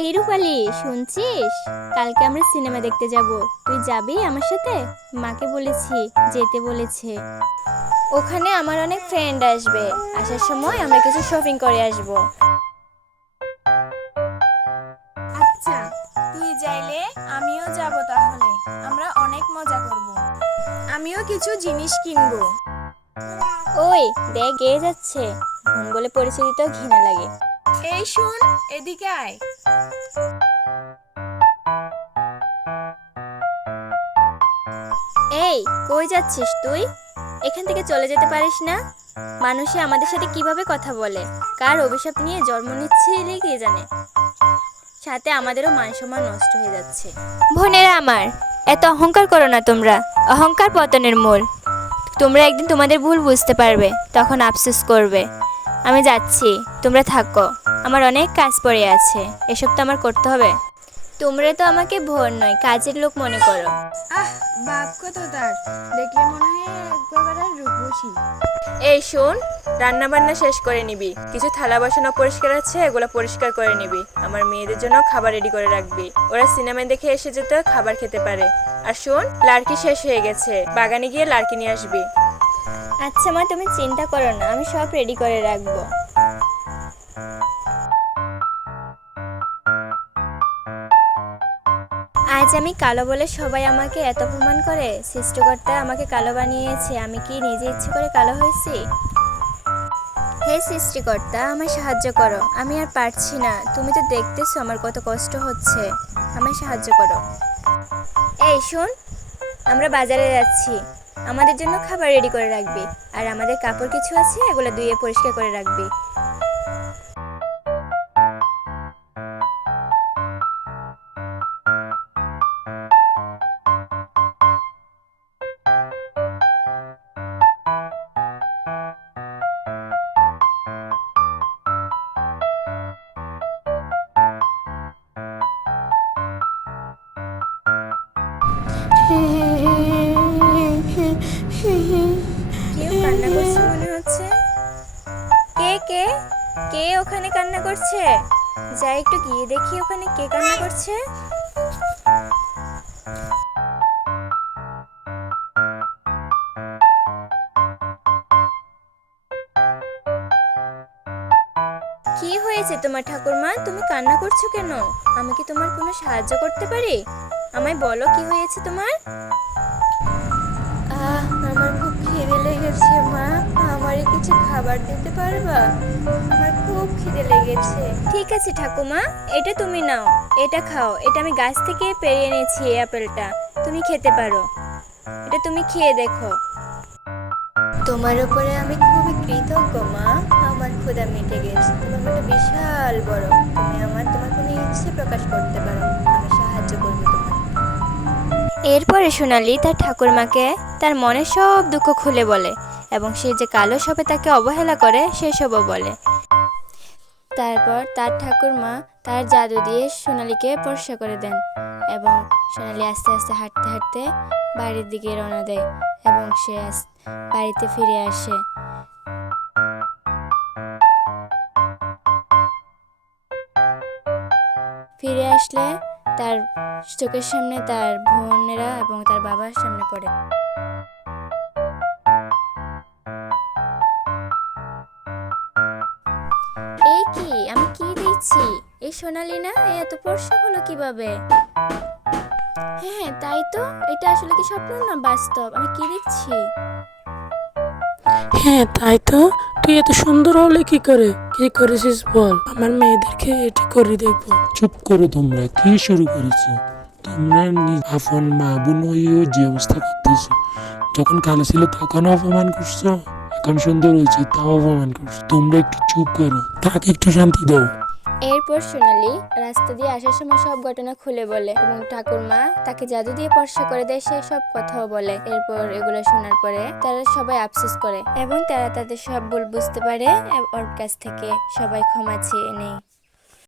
এই রূপালি, শুনছিস? কালকে আমরা সিনেমা দেখতে যাব। তুই যাবি আমার সাথে? মাকে বলেছি, যেতে বলেছে। ওখানে আমার অনেক ফ্রেন্ড আসবে। আসার সময় আমরা কিছু শপিং করে আসব। আচ্ছা, তুই যাইলে আমিও যাব তাহলে। আমরা অনেক মজা করব। আমিও কিছু জিনিস কিনবো। ওই দেখ, কে যাচ্ছে। বোন বলে পরিচয় দিতেও ঘৃণা লাগে। এই শুন, এদিকে আয়। এই, কই যাচ্ছিস তুই? এখান থেকে চলে যেতে পারিস না? মানুষে আমাদের সাথে কিভাবে কথা বলে, কার অভিশাপ নিয়ে জন্ম নিচ্ছে কে জানে। সাথে আমাদেরও মান সম্মান নষ্ট হয়ে যাচ্ছে। বোনেরা আমার, এত অহংকার করো না তোমরা। অহংকার পতনের মূল। তোমরা একদিন তোমাদের ভুল বুঝতে পারবে, তখন আফসোস করবে। আমি যাচ্ছি, তোমরা থাকো। আমার অনেক কাজ পড়ে আছে, এসব তো আমার করতে হবে। তোমরা তো আমাকে বোন নয়, কাজের লোক মনে করো। আহ, বাপ কত তার, দেখলে মনে হয় একেবারে রূপসী। এই শোন, রান্না বান্না শেষ করে নিবি। কিছু থালা বাসন অপরিষ্কার আছে, এগুলো পরিষ্কার করে নিবি। আমার মেয়েদের জন্য খাবার রেডি করে রাখবি। ওরা সিনেমা দেখে এসে যেতে খাবার খেতে পারে। আর শোন, লাড়কি শেষ হয়ে গেছে, বাগানে গিয়ে লাড়কি নিয়ে আসবি। আচ্ছা মা, তুমি চিন্তা করো না, আমি সব রেডি করে রাখবো। আজ আমি কালো বলে সবাই আমাকে এত অপমান করে। সৃষ্টিকর্তা আমাকে কালো বানিয়েছে, আমি কি নিজে ইচ্ছে করে কালো হয়েছি? হে সৃষ্টিকর্তা, আমায় সাহায্য করো। আমি আর পারছি না, তুমি তো দেখতেছো আমার কত কষ্ট হচ্ছে। আমায় সাহায্য করো। এই শোন, আমরা বাজারে যাচ্ছি। আমাদের জন্য খাবার রেডি করে রাখবি। আর আমাদের কাপড় কিছু আছে, এগুলো ধুয়ে পরিষ্কার করে রাখবি। কেউ কান্না করছে মনে হচ্ছে। কে কে কে ওখানে কান্না করছে? যাই একটু গিয়ে দেখি ওখানে কে কান্না করছে। কি হয়েছে তোমার ঠাকুরমা? তুমি কান্না করছো কেন? আমি কি তোমার কোনো সাহায্য করতে পারি? আমায় বলো, কি হয়েছে তোমার? আমার খুব খিদে লেগেছে মা, আমারে কিছু খাবার দিতে পারবা? আমার খুব খিদে লেগেছে। ঠিক আছে ঠাকুমা, এটা তুমি নাও, এটা খাও। এটা আমি গাছ থেকে পেড়ে এনেছি, এই আপেলটা তুমি খেতে পারো। এটা তুমি খেয়ে দেখো। তোমার উপরে আমি খুবই কৃতজ্ঞ মা। আমার ক্ষুধা মিটে গেছে। তোমার মনটা বিশাল বড়। তুমি তোমার কোনো ইচ্ছে প্রকাশ করতে পারো, আমি সাহায্য করবো তোমার। এরপরে সোনালি তার ঠাকুরমাকে তার মনের সব দুঃখ খুলে বলে, এবং সে যে কালো সাপে তাকে অবহেলা করে সেসবও বলে। তারপর তার ঠাকুরমা তার জাদু দিয়ে সোনালিকে স্পর্শ করে দেন, এবং সোনালি আস্তে আস্তে হাঁটতে হাঁটতে বাড়ির দিকে রওনা দেয়, এবং সে বাড়িতে ফিরে আসে। ফিরে আসলে তার চোখের সামনে তার বোনেরা এবং তার বাবার সামনে পড়ে। এই কি, আমি কি দেখছি? এই সোনালি না? এত ফর্সা হলো কিভাবে? হ্যাঁ তাই তো, এটা আসলে কি স্বপ্ন না বাস্তব? আমি কি দেখছি? হ্যাঁ তাই তো, তুই এত সুন্দর হলে কি করে? কি করেছিস বল, আমার মেয়েদেরকে এটি করে দেখবো। চুপ করো তোমরা, কি শুরু করেছো? তোমরা আপন মা বোন হয়েও যে অবস্থা করতেছো। যখন কালো ছিল তখন অপমান করছো, এখন সুন্দর হয়েছে তাও অপমান করছো। তোমরা একটু চুপ করো, তাকে একটু শান্তি দাও। এরপর সোনালি রাস্তা দিয়ে আসার সময় সব ঘটনা খুলে বলে, এবং ঠাকুরমা তাকে জাদু দিয়ে স্পর্শ করে দেয়, সে সব কথাও বলে। এরপর এগুলো শোনার পরে তারা সবাই আফসোস করে, এবং তারা তাদের সব ভুল বুঝতে পারে। ওর কাছ থেকে সবাই ক্ষমা চেয়ে নেয়।